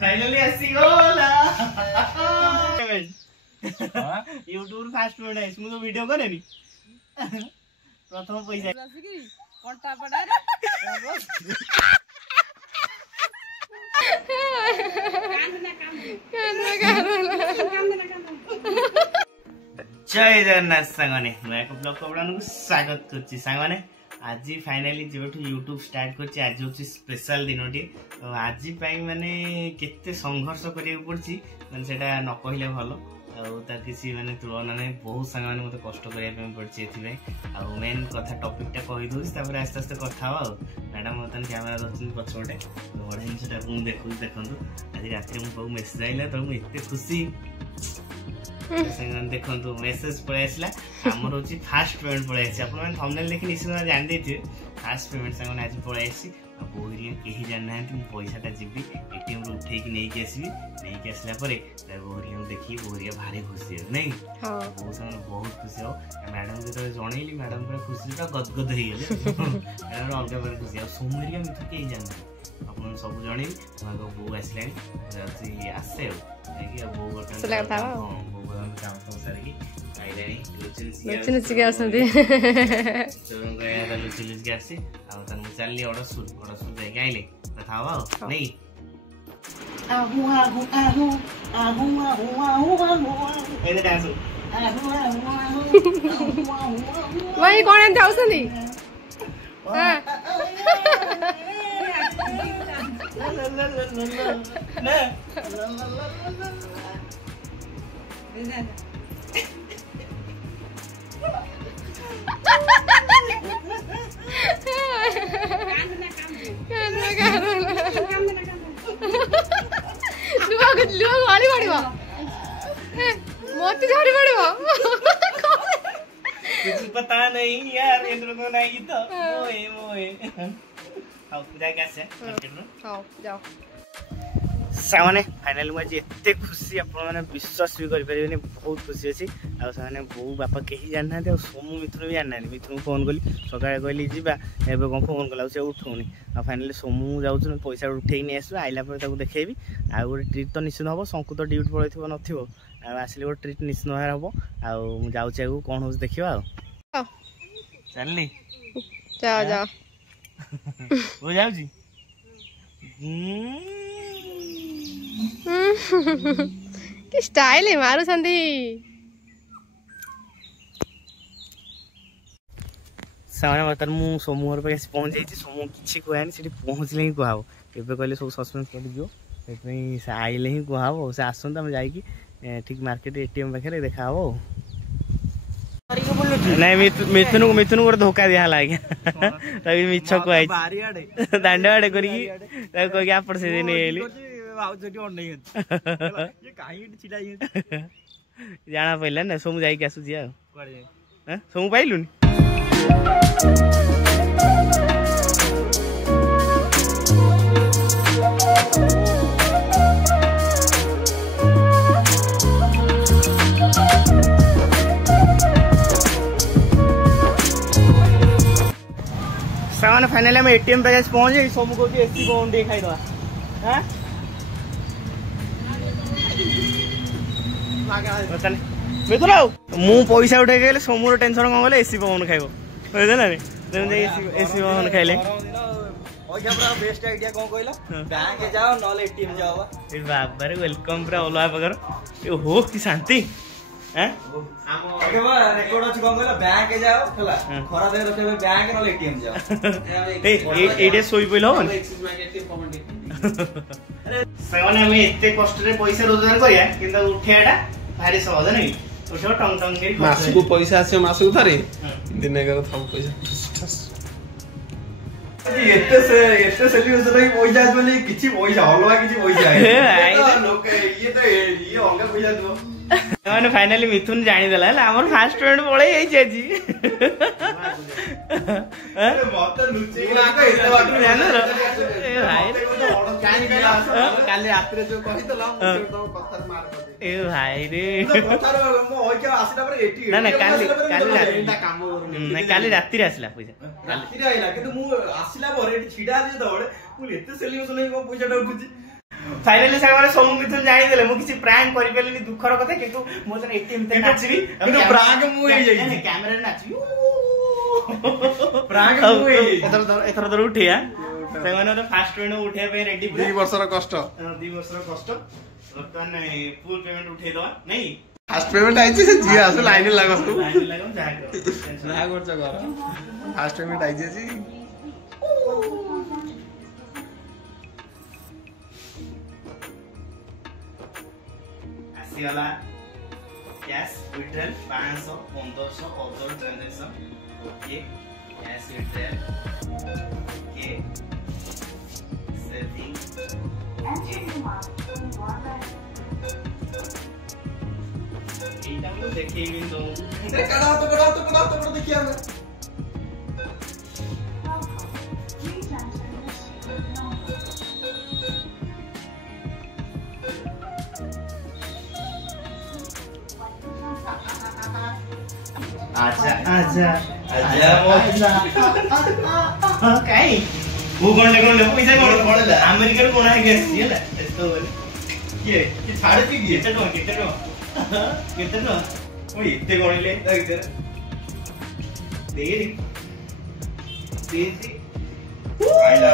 Finally आसी गोला YouTube fast payment है मु तो वीडियो करे नी प्रथम पैसा कोंटा पड़ा जय जगन्नाथ सांगने मैं एक ब्लॉग को स्वागत करछि सांगने आज फाइनली जेबठू यूट्यूब स्टार्ट करछि आज होछि स्पेशल दिनोटी आज पाई माने केते संघर्ष करिया पड़छि माने सेटा न कहिले भलो तार किसी माने तुलना नहीं बहुत सांग माने मते कष्ट करिया पे पड़छि एथि आ मेन कथा टॉपिक टा कहि दोस तापर आस्ते आस्ते कथा हो मैडम मतन कैमरा रचन पछोटे बड़ा जिनसटा को देखंतु आज रात्रि मु को मेसेज आइला तो मु एते खुशी संगन देखंतु मेसेज पळे आसला हमर होची फास्ट पेमेंट पळे आसी आपण माने थंबनेल देखि निश्चित जान देथिए फास्ट पेमेंट संगन आज पळे आसी आ बोरिया केही जान ना तुम पैसा टा जिबी एटीएम रो उठे कि नहीं के आसीबी नहीं के आसला परे बोरिया देखि बोरिया भारी खुशी है नहीं हां बहुत खुशी हो मैडम के तो जणैली मैडम पूरा खुशी ता गदगद हे गेले मैडम अलग पर खुशी आ सोमरिया मिथ के जान अपन सब जणै मागो बो आसलानी आसे हो कि बो गटन सला था काम तो सारे की आइलेनी लुचिन सिगे आसंती तो गया लुचिन के आसी आ तन चलली ओडा सुर जाय के आइले कथा हो नहीं आहू आहू आहू आहू आहू आहू एने डांस आहू आहू आहू वही कोन एंते आउसंती हां कुछ पता नहीं यार इंद्र को नहीं तो मोए मोए आओ पूजा कैसे आओ जाओ सामने फाइनल मुझे एते खुशी आपण माने विश्वास भी कर परिबेनी बहुत खुशी अछि आ सामने बो बापा केही जान ना सोमू मिथुन भी जान ना मिथुन फोन कली सकाळे कहली जिबा एबे कोन फोन कला से उठौनी आ फाइनली सोमू जाउछ पैसा उठेई नै आसु आइला पर ताको देखेबी आ गोटे ट्रिट तो निश्चित हबो संकु तो ड्यूटी पळैथिबो नथिबो आ आसले गोटे ट्रिट निश्चित होय हबो आ मु जाउछ आगु कोन होस देखिबा आ चलनी जाओ जाओ वो जाउची कि स्टाइल है मारू संदी सामने बतन मु सोमवार पे पहुंच जाई सोमो किछि कहनी सेठी पहुंचले ही कहबो एबे कहले सब सस्पेंस कर दियो एतई से आइले ही कहबो से आसन त हम जाई कि ठीक मार्केट एटीएम पाखे देखाबो नहीं मिथुन को धोखा दिया लागे तभी मिछ को आई दांड आड़े करी को क्या पर से नहीं एली जाना पहले ना सोमु जाई के आसु जिया हैं सोमु पाइलुनी सामान फाइनली हम एटीएम पे पहुंच गए सोमु को कि एसी कोन दे खाई दवा हैं पता नहीं मिथुन मु पैसा उठे गेले सोमु रो टेंशन कोन गले एसी पवन खाइबो बुझले ना तुम एसी पवन खाइले ओके पूरा बेस्ट आईडिया कोन कहला बैंक जाओ नॉल एटीएम जाओ ए बाबा रे वेलकम पूरा ओला पकर ए हो की शांति हैं ओके बा रेकॉर्ड अछि कोन कहला बैंक जाओ खला खरा दे रते बैंक नॉल एटीएम जाओ ए एडे सोई पइलो हन एक्सिस बैंक एटीएम पवन अरे सामने हम एते कष्ट रे पैसा रोजगार करिया किंतु उठेटा भारी सहज नहीं उठो टंग टंग के मास को पैसा आसे मास को थारे दिने का थम पैसा एते सेलिब्रेशन रे पैसा आजले किछि पैसा हलवा किछि पैसा आइ लोक ये तो ये अलगा पैसा दो मैंने फाइनली मिथुन जानी देला हमर फास्ट पेमेंट पळे आइ छी अरे मत लुचि के लाग एते बात जान ए भाई काली रात रे जो कहितला तो पत्थर मार कर ए भाई रे पत्थर मो होय के आसीला पर एटी ना काली रात काम करू ना काली रात रे आसीला पैसा रात रे आइला किंतु मु आसीला पर एटी छिडा जे दौड़े फुल एते सेलिब्रेशन हे को पैसा टा उठुची फाइनली सारे सोमू मिथुन जानि देले मु किछि प्रैंक करि पेलिनी दुखर कथा किंतु मो जन एटीएम ते नाचबी किंतु प्राग मु हे जाई कैमरा रे नाचबी प्राग मु हे एथर दर उठिया से माने फास्ट पेमेंट उठे पे रेडी 2 वर्षर कष्ट 2 वर्षर कष्ट वर्तमान फुल पेमेंट उठे दवा नहीं फास्ट पेमेंट आइছে से जी आसु लाइन लागस तू लाइन लागम जा कर ना करछ घर फास्ट पेमेंट आइছে जी आसीगला cash withdrawal 500 1500 other transaction okay cash withdrawal okay saving एटा को देखेबी तो कड़ा देखिया मैं आजा आजा आजा काई वो कोन पैसा कोन पड़ला अमेरिका कोन है गेस ये ना तो बोले ये छाड़ के दिए केते न ओ इते गणिले इधर दे आइला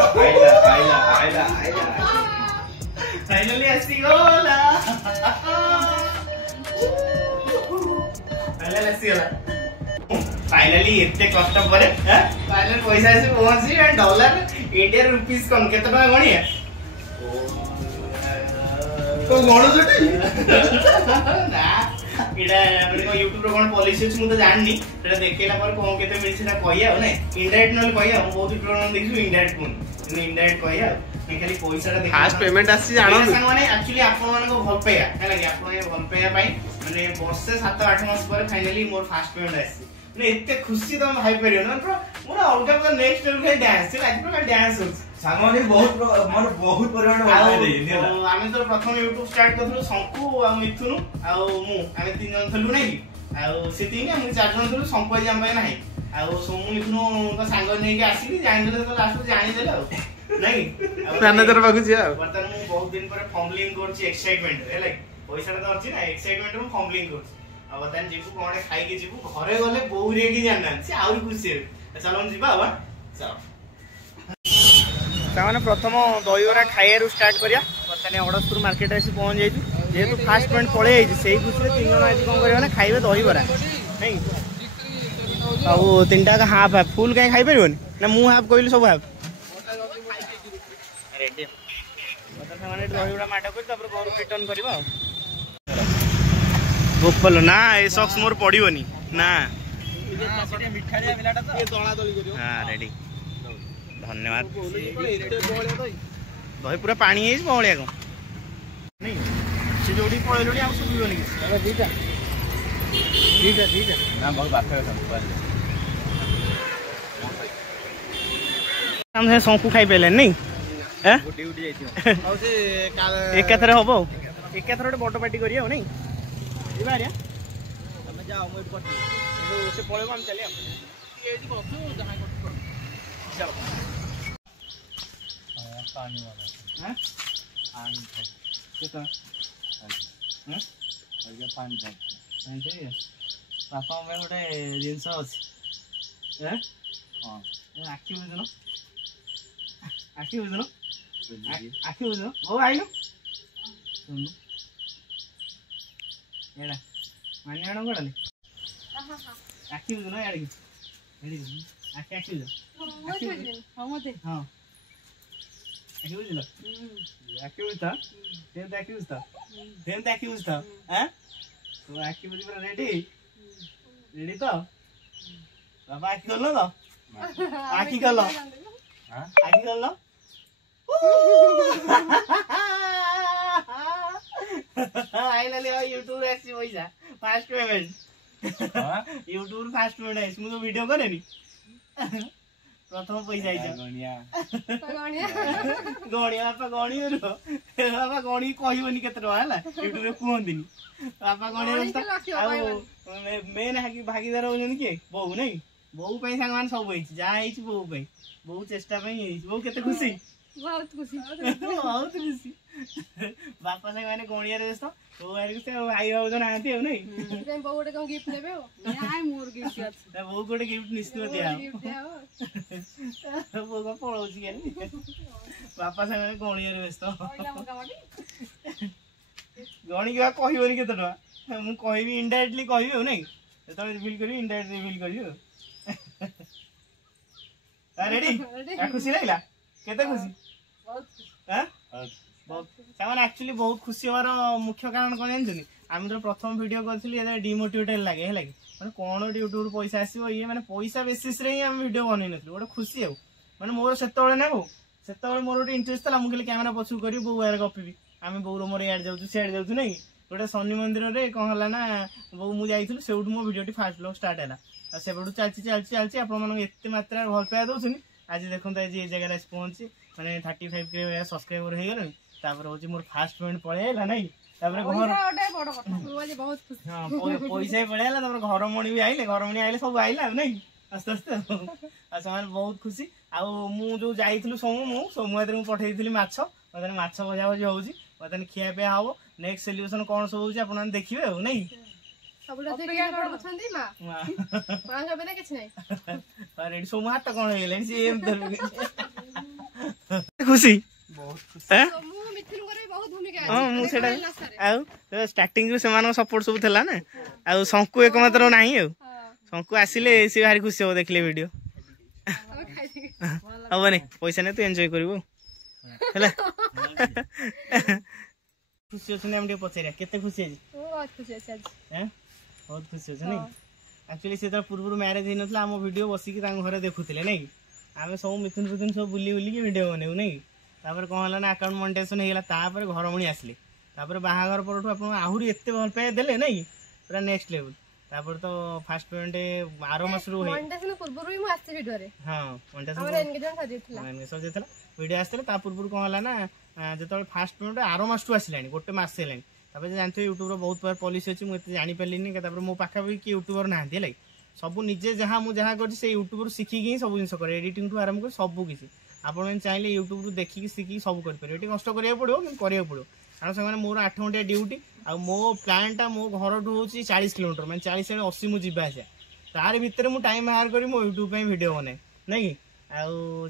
फाइनली आसी गोला फाइनली इतने कष्ट पर फाइनल पैसा आसी पहुंची एंड डॉलर इंडियन रुपीस कौन केते टका गणी है तो गणो जटी ना इडा अपने को YouTube रो कोन पॉलिसी अछि मु तो जाननी एटा देखेला पर कोन केते मिलछि ना कहिया हो नै इनडायरेक्ट नल कहिया हम बहुत प्रोग्राम देखिसु इनडायरेक्ट कोन इन इनडायरेक्ट कहिया नै खाली पैसा टा फास्ट पेमेंट आसी जानो संग माने एक्चुअली आपन मन को भल पेया हैला कि आपन भल पेया पई माने वर्षे 7-8 मास पर फाइनली मोर फास्ट पेमेंट आसी माने एते खुशी तो भाई परियो ना मोर अलगा पर नेक्स्ट लेवल डांस आज पर डांस हो सामाने बहुत मोर बहुत परिमाण होय दे आमे तो प्रथम YouTube स्टार्ट करथु संकु आ मिथुनु आ मु आमे तीन जन थलु नै आ से तीन हम चार जन थलु संकु जाम पाए नाही आ सोमु मिथुनु का संग नै के आसीली जानि देले तो लास्ट जानि देले आ नै मैनेजर बागु जिया बर्तन मु बहुत दिन पर फॉर्मलिंग करछि एक्साइटमेंट है लाइक पैसा तो अछि ना एक्साइटमेंट में फॉर्मलिंग करछि आ बर्तन जीबु कोने खाइ के जीबु घरे गले बोउरे की जानना से आउर खुशी है चलो जीबा बा चलो ताने प्रथम दहीबरा खाइरु स्टार्ट करिया बर्तन अडसपुर मार्केट आसी पहुंच जाइछु जेतु फास्ट पेमेंट पळे आइछु सेही खुशी तीन जन आज कोन करियो ना खाइबे दहीबरा नै आ तीनटा का हाफ हाफ फुल कहीं खाई परिबोनी ना मु हाफ कहली सब हाफ रेडी बर्तन माने दहीबरा माटा कर तपर घर रिटर्न करबा गोपाल ना ए सॉक्स मोर पड़िबोनी ना मिठाड़िया मिलाटा तो ये दळा दळी करियो हां रेडी धन्यवाद दही पूरा पानी है बहलिया को नहीं से जोड़ी पळेलोनी आ सुबियोनी कि दीटा ना बहुत बात है हम से संकु खाई पेले नहीं हैं ड्यूटी जाइथियो आ से एकाथरे होबो एकाथरे बड़ पार्टी करिया नहीं जीवा रे તમે જાઓ હું પટી से पळेबो हम चलिया ये जी बसु जहां को चलो पानी वाला हैं पानी केता हैं ये पानी था नहीं पापा में गोटे जिनस अछि हैं हां आखि बुझनो आखि बुझनो ओ आइलो सुन एडा मान्य आनो गडले आखि बुझनो याडी आखि बुझ हम मते हां आखि बुझलो आखि बुझता देन आखि बुझता हैं तो आखि बुझी पर रेडी तो बाबा आखि खोलो तो आखि खोलो हां आखि खोलो आइला ले YouTube ऐसी पैसा फास्ट पेमेंट हां YouTube फास्ट पेमेंट है इसमें तो वीडियो करे नी प्रथम पैसा आइजा गणिया गणिया बापा गणिया रो बापा गणी कहबनी केते टका हला YouTube रे कहंदिनी बापा गणिया आ मेन हाकी भागीदार होजन के बहु नहीं बहु पे संग मान सब होई जा आइछ बहु पे बहु चेष्टा पे आइछ बहु केते खुशी बहुत खुशी बहुत खुशी बापा साଙ୍ଗे माने गणिया रे व्यस्त तो आरे से भाई भाऊ जन आंती हो नहीं ସେଥିପାଇଁ ବୋଉ ଗୋଟେ କଣ ଗିଫ୍ଟ ନେବେ ଆଉ ନାଇଁ ମୋର କିଛି ଅଛି ता बहु कोटे गिफ्ट निश्चित दिया ଗିଫ୍ଟ ଦିଆହବ बोउ को पळौची गेली बापा साଙ୍ଗे गणिया रे व्यस्त କହିଲା ମୋଟାମୋଟି गणी के कहबोनी केते टका मु कहबी इनडायरेक्टली कहबी हो नहीं तो रिवील करी इनडायरेक्टली रिवील करी हो रेडी का खुशी लागला केते खुशी ବହୁତ ଖୁସି। हां बहुत सामान एक्चुअली बहुत खुशी होवार मुख्य कारण कोन जानछनी हम तो प्रथम वीडियो करथिली एदा डिमोटिवेटेड लागे हैला माने कोन यूट्यूब पैसा आसीबो ये माने पैसा बेसिस रे ही हम वीडियो बनै नथि ओटा खुशी हो माने मोर सेतोळे ना सेतोळे मोर ओटे इंटरेस्ट तला मु कहले कैमरा पछु करी बो यार गप्पी आमे बौर मोर यार जाउछु सेड जाउछु नै गोटे शनि मंदिर रे कोन हला ना बो मु जाइथिलु सेउठ मो video T fast blog start हैला आ सेबडू चलची आपण मन एते मात्रा भल पाया दोछनी आज देखंत आज ये जगह रे पहुंची माने 35 के सब्सक्राइबर हे गेल तापर होची मोर फास्ट पेमेंट पळेला नै तापर घर ପଇସା ଗୋଟେ ବଡ କଥା ମୁଁ ଆଜି ବହୁତ ଖୁସି हां पैसा पळेला तापर घर मणी भी आइले सब आइला नै आस्ते आस्ते आ समान बहुत खुशी आ मु जो जाइथिलु सोमु आदरे मु पठै दिथिलि माछ मदन माछ भजा भजी होउची मदन खिया पे हबो नेक्स्ट सॉल्यूशन कोन सब होउची आपण देखिबे हो नै ସବୁଟା ଦେଖିବା କଣ ଅଛନ୍ତି ମା ମାଙ୍କ ବିନା କିଛି ନାହିଁ रेडी सोमु हाथ कोन हेले सी एम खुशी बहुत खुशी हैं ମୁଁ ମିଥୁନଙ୍କର ବି ବହୁତ ଭୂମିକା ଅଛି हां मु सेटा आउ तो स्टार्टिंग रो सेमान सपोर्ट सब थला ना आ शंकु एकमात्र नाही आ शंकु आसिले सी भारी खुशी हो देखले वीडियो अब नहीं पैसा नहीं तो एंजॉय करिवो हैला खुशी अछि हम के पछेरिया केते खुशी अछि ବହୁତ खुशी ଅଛି ଆଜି हैं बहुत खुशी अछि नहीं एक्चुअली से तो पूर्व मैरिज ही नथला हम वीडियो बसी कि तांग घरे देखुथिले नहीं आमे सब मिथुन मिथुन सब बुली बुली के वीडियो बनेउ नहीं तापर कोन हला ना अकाउंट मोनेटाइजेशन हेला तापर घर मणी आसले तापर बाहागर परठु आपण आहुरी एते भल पाए देले नहीं पूरा नेक्स्ट लेवल तापर तो फास्ट पेमेंट 12 मास रु हे मॉनिटाइजेशन पूर्वରୁ ही ମୁଁ ଆସିଛି ଭିडिଓରେ हां मोनेटाइजेशन ଆମର एंगेजमेंट ସରିଥିଲା मैंने सब जेतला वीडियो आस्ते ता पूर्व कोन हला ना जेतल फास्ट पेमेंट 12 मास टू आसिलानी गोटे मास हेलानी तापर जानते यूट्यूब रो बहुत बार पॉलिसी अछि मु एते जानि पालिनी के तापर मो पाखा भी कि यूट्यूबर नाहंती लाइक सब निजे जहाँ मुझे करछि से यूट्यूब रू सिखिकी ही सब जिन करे एडिटिंग ठू आरंभ कर सब किसी आपण चाहिले यूट्यूब रू देखिकी सिखिकी सब कर पारे एटी कष्ट करिया पड़ो कि करिया पड़ो कारण से मोर 8 घंटा ड्यूटी आ मो प्लान टा मो घर ठू होची 40 किलोमीटर माने 40 से 80 मु जिबा आसे तार भीतर मु टाइम बाहर करी मो यूट्यूब पे वीडियो बने नहीं आ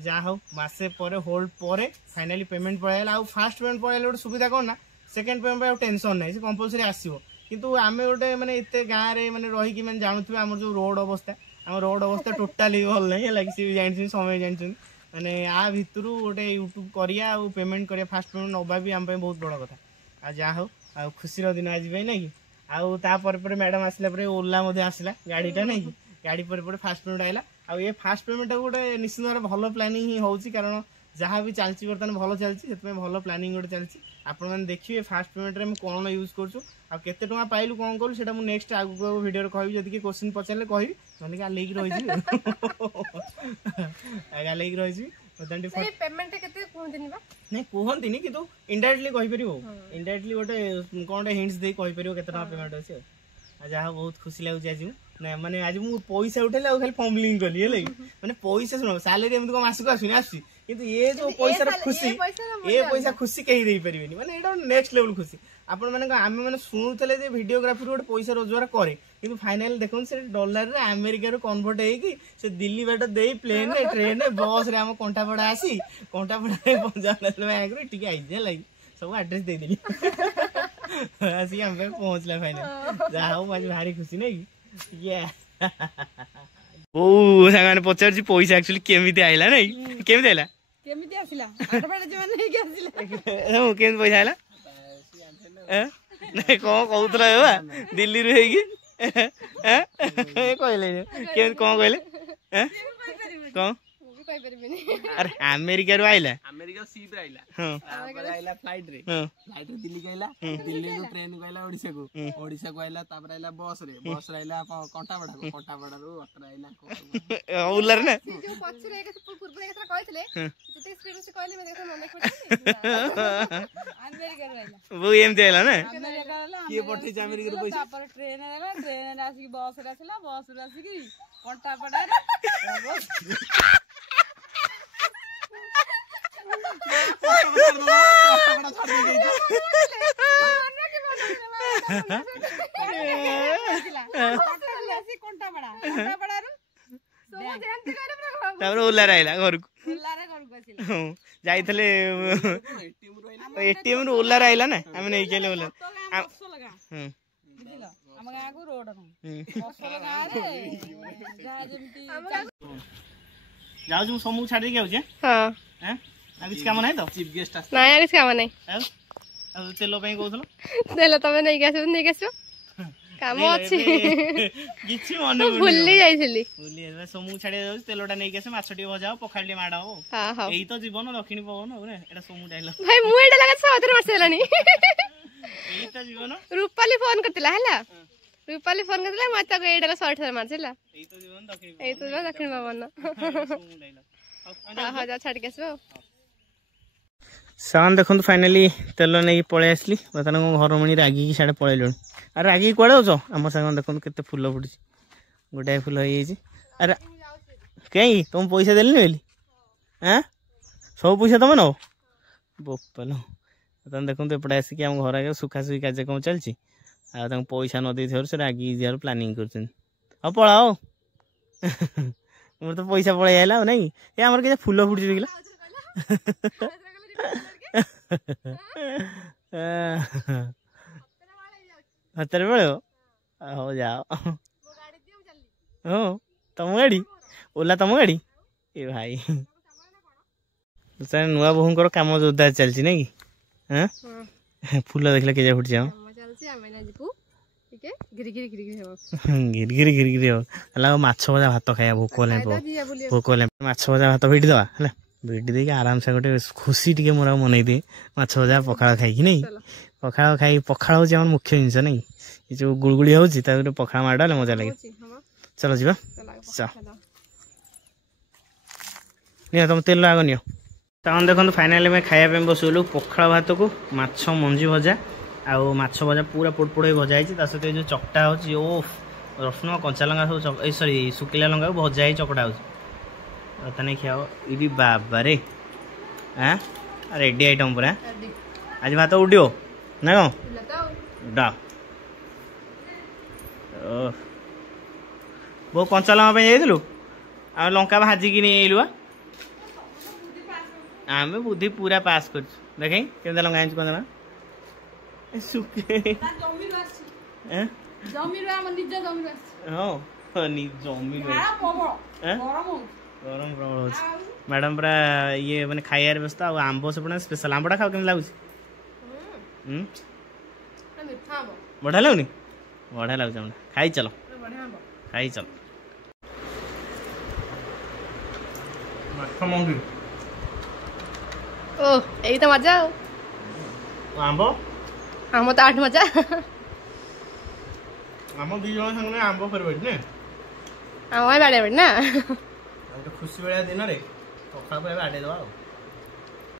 जा हो मासे परे होल्ड परे फाइनली पेमेंट पळायला आ फास्ट पेमेंट पळायला ଗୋଟେ सुविधा कोन ना सेकंड पेमेंट पे टेंशन नाही से कंपलसरी आसीबो किंतु आमे गोटे माने एते गां रे माने रही कि माने जानथुबे हमर जो रोड अवस्था हम रोड अवस्था टोटली भल नहीं लाइक सी जानछिन समय जानछिन माने आ भितरु गोटे यूट्यूब करिया आ पेमेंट करिया फास्ट पेमेंट नबा भी हम पे बहुत बड़ कथा आ जा हो आ खुशी रो दिन आज पे नहीं आ ता पर मैडम आसला पर ओला मध्ये आसला गाड़ीटा नहीं गाड़ी पर फास्ट पेमेंट आइला आ ये फास्ट पेमेंट गोटे निश्चित भाव भल प्लानिंग ही होउची कारण जहाँ भी चलती बर्तमान भल चलती से भल प्लानिंग गोटे चलती आपण मैंने देखिए फास्ट पेमेंट रे कौन यूज करूँ आ केते टका पाइलु कौन करूँ सेटा नेक्स्ट आगु वीडियो कहबी जदि के क्वेश्चन पचारे कहबी नले गालेक रही गालेक रही से पेमेंट केते कहंतिनी बा नहीं कहंतिनी किंतु इनडायरेक्टली कहि परिबो इनडायरेक्टली गोटे कोनटे हिंट्स दे कहि परिबो केते टका पेमेंट अछि आ जा बहुत खुशी लागु आज ना माने आज मु पैसा उठेले आ खाली फॉर्मलिंग कली हेले माने पैसा सुनो सैलरी एमत को मासको आसुनी आसी किंतु ये जो पैसा खुशी ये पैसा खुशी कहीं दे परिबेनी माने एटा नेक्स्ट लेवल खुशी आपण माने आमे माने सुनुतले जे वीडियोग्राफी गोटे पैसा रोजगार करे किंतु फाइनल देखन से डॉलर रे अमेरिका रो कन्वर्ट हे कि से दिल्ली बाट दे प्लेन रे ट्रेन रे बस रे हम कोंटापड़ा आसी कोंटापड़ा रे पंजाब नेशनल बैंक रे टिके आई जे लाइक सब एड्रेस दे देली आसी हम पे पहुंचला फाइनल जा हो आज भारी खुशी नहीं ये ओ सांगाने पचार पैसा एक्चुअली केमिति आइला नहीं केमिति आइला କେମିତି ଆସିଲା ଆଠବାଟ ଜମାନ ହେଇକି ଆସିଲା केमिति पैसा आइला नहीं कौन कहूतला बा दिल्ली रू हेगी कहले केमिति कौन कहले कौन कहि परिबिनी अरे अमेरिका रू आइला अमेरिका सीप रे आइला हां तापर आइला फ्लाइट रे दिल्ली गइला दिल्ली रू ट्रेन गइला ओडिसा को आइला तापर आइला बस रे आइला कंटापड़ा रू अतरा आइला उल्लर ने जो पछरे एक पूर्व एक कहथिले जते स्पीड से कहले मैं देखो मने पड़े अमेरिका रो आइला वो एम देला ना अमेरिका रो के पठै छ अमेरिका रू पैसा तापर ट्रेन आइला ट्रेन आसी बस रे आसिला बस रे आसी कि कंटापड़ा रे ओला रहा घर को जाइले एटीएम रु ओला रहा ना आम नहीं के ओला जाऊ समूह छाड़ देके आउछे हां किछ काम नहीं तो चीफ गेस्ट आस नहीं किछ काम नहीं तेल पे कहूल तेल तुम नहीं आसो काम अच्छी किछि मन भूली जाइछली समूह छाड़ी जाउ तेलटा नहीं आसे माछटी भजा पखाड़ी माड़ हो एई तो जीवन दक्षिणी पवन हो ना एटा समूह डायलॉग भाई मु एटा लगा साउथरे मारसेलानी एई तो जीवन रूपाली फोन करतिला हला रूपाली फोन करतिला म ताको एटा शॉर्ट से मारसेला एई तो जीवन दक्षिणी पवन समूह डायलॉग हां जा छाड़ के आसो सामान देखो फाइनाली तेल नहीं पलि आसली बर्तमान घर मणि रागी साढ़े पलैलु अरे रागी कड़े हो आम साग देखो के फुल फुटी गोटाए फुल हो अरे कहीं तुम पैसा देली बोली हाँ सब पैसा तुम नो बोपाल बर्तमान देखो एपटे आसिक आम घर आगे सुखासुखी कार्यक्रम चलती पैसा न दे से रागी दिवार प्लानिंग कर पलाओ मोर तो पैसा पलि आला नहीं ये आम के फुल फुटी देखला हतर बेले हो जाओ हो तुम गाड़ी ओला तुम गाड़ी ए भाई नुआ बोहूर कम जोरदार चलती ना कि हाँ फूल देख के फुट जाओ गिरी गिरी हो माछ भजा भात खाया भोक माछ भजा भात भिड़ी दवा है भिड़ी दे आराम से गोटे खुशी टे मोर मन दिए माछ भजा पखाड़ खाई नहीं पखाड़ खाई पखाड़ हूँ आम मुख्य जिनस नहीं ये जो गुड़गुड़ी होती पखाड़ मारडे मजा लगे चलो जी चल तुम तेल आग नि देखो फाइनाली मैं खाया बसलु पखाड़ भात को माछ मंजी भजा आउ माछ भजा पूरा पोड़ पोड़ भजा है सहित जो चकटा हो रसुण कंचा लंका सब सॉरी सुखिला लंका भजा ही चकटा हो नहीं खाओ ये बाबा रे हाँ रेडी आइटम पूरा आज भात उड़ो ना कौन डा वो कंचा लंका जाइलु आ लंका भाजिकी नहीं आइलु आम बुद्धि पूरा पास कर देख केम लंका आनी कौन सुखे गरम प्रबल मैडम पूरा ये मैंने खाइबार व्यवस्था आंब से स्पेशल आंबटा खाओ केम लगुच बढ़िया लगुनि बढ़िया लगुच खाई चलो खाई चलो मंगी ओ यही तो मजा आंब आम तो 8 मजा आम दी जन संगे आंब फेवरेट ने आम बाड़े ना खुशी बेला दिन रे पखाड़ पे बाड़े दवा